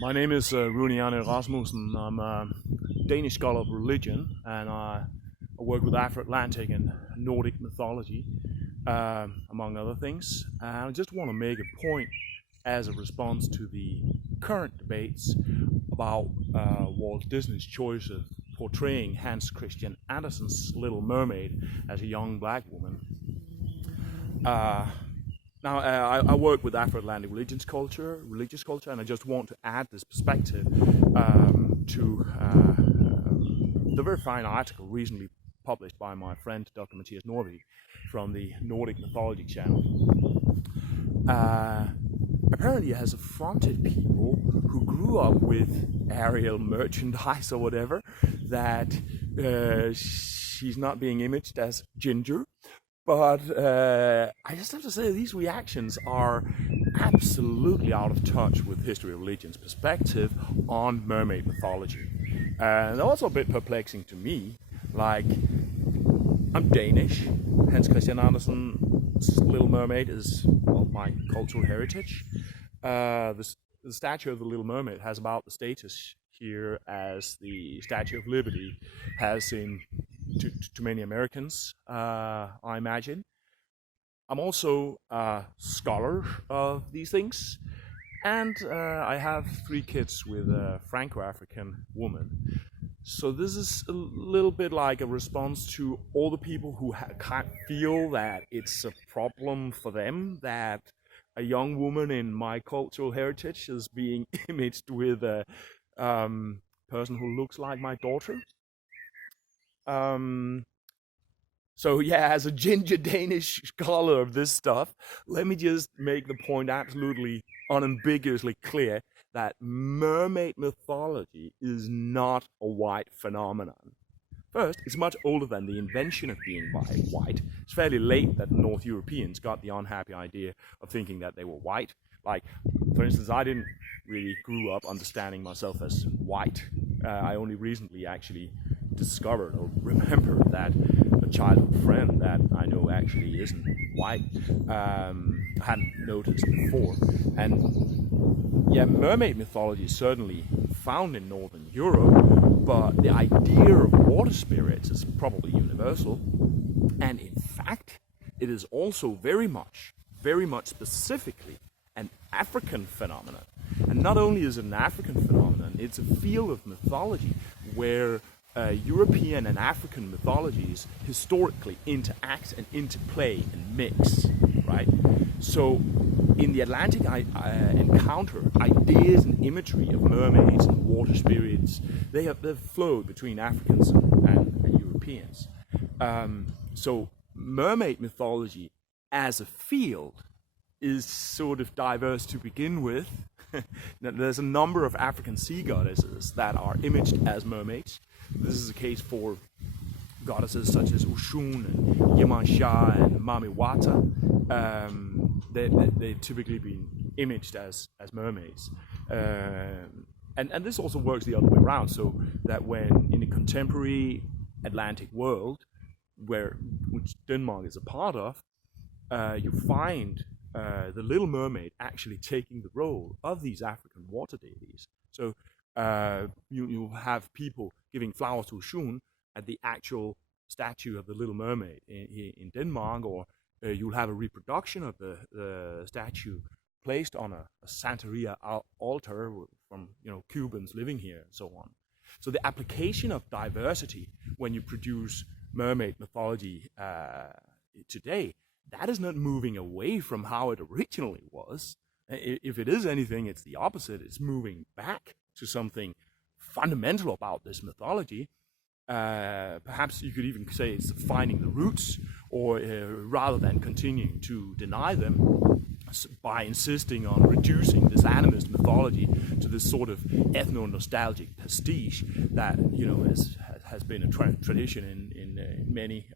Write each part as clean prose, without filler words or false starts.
My name is Rune Rasmussen. I'm a Danish scholar of religion, and I work with Afro-Atlantic and Nordic mythology, among other things. And I just want to make a point as a response to the current debates about Walt Disney's choice of portraying Hans Christian Andersen's Little Mermaid as a young black woman. I work with Afro-Atlantic religious culture, and I just want to add this perspective to the very fine article recently published by my friend Dr. Mathias Nordic from the Nordic mythology channel. Apparently it has affronted people who grew up with Ariel merchandise or whatever, that she's not being imaged as ginger. But I just have to say these reactions are absolutely out of touch with history of religion's perspective on mermaid mythology. And also a bit perplexing to me. Like, I'm Danish. Hans Christian Andersen's Little Mermaid is, well, my cultural heritage. The statue of the Little Mermaid has about the status here as the Statue of Liberty has in to many Americans, I imagine. I'm also a scholar of these things, and I have 3 kids with a Franco-African woman. So this is a little bit like a response to all the people who can't feel that it's a problem for them that a young woman in my cultural heritage is being imaged with a person who looks like my daughter. So yeah, as a ginger Danish scholar of this stuff, let me just make the point absolutely unambiguously clear that mermaid mythology is not a white phenomenon. First, it's much older than the invention of being white. It's fairly late that North Europeans got the unhappy idea of thinking that they were white. Like, for instance, I didn't really grew up understanding myself as white. I only recently actually discovered or remembered that a childhood friend that I know actually isn't white. I hadn't noticed before. And yeah, mermaid mythology is certainly found in Northern Europe, but the idea of water spirits is probably universal. And in fact, it is also very much specifically an African phenomenon. And not only is it an African phenomenon, it's a field of mythology where European and African mythologies historically interact and interplay and mix, right? So in the Atlantic encounter, ideas and imagery of mermaids and water spirits, they've flowed between Africans and Europeans. So mermaid mythology as a field is sort of diverse to begin with. There's a number of African sea goddesses that are imaged as mermaids. This is the case for goddesses such as Oshun and Yemansha and Mamiwata. They've typically been imaged as mermaids. And this also works the other way around, so that when in the contemporary Atlantic world, which Denmark is a part of, you find the Little Mermaid actually taking the role of these African water deities. So you have people giving flowers to Oshun at the actual statue of the Little Mermaid in Denmark, or you'll have a reproduction of the statue placed on a Santeria altar from Cubans living here and so on. So the application of diversity when you produce mermaid mythology today, that is not moving away from how it originally was. If it is anything, it's the opposite. It's moving back to something fundamental about this mythology. Perhaps you could even say it's finding the roots, or rather than continuing to deny them by insisting on reducing this animist mythology to this sort of ethno-nostalgic pastiche that has been a tradition in many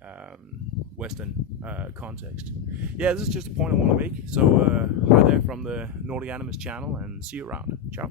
Western contexts. Yeah, this is just a point I want to make. So hi there from the Nordic Animist channel, and see you around. Ciao.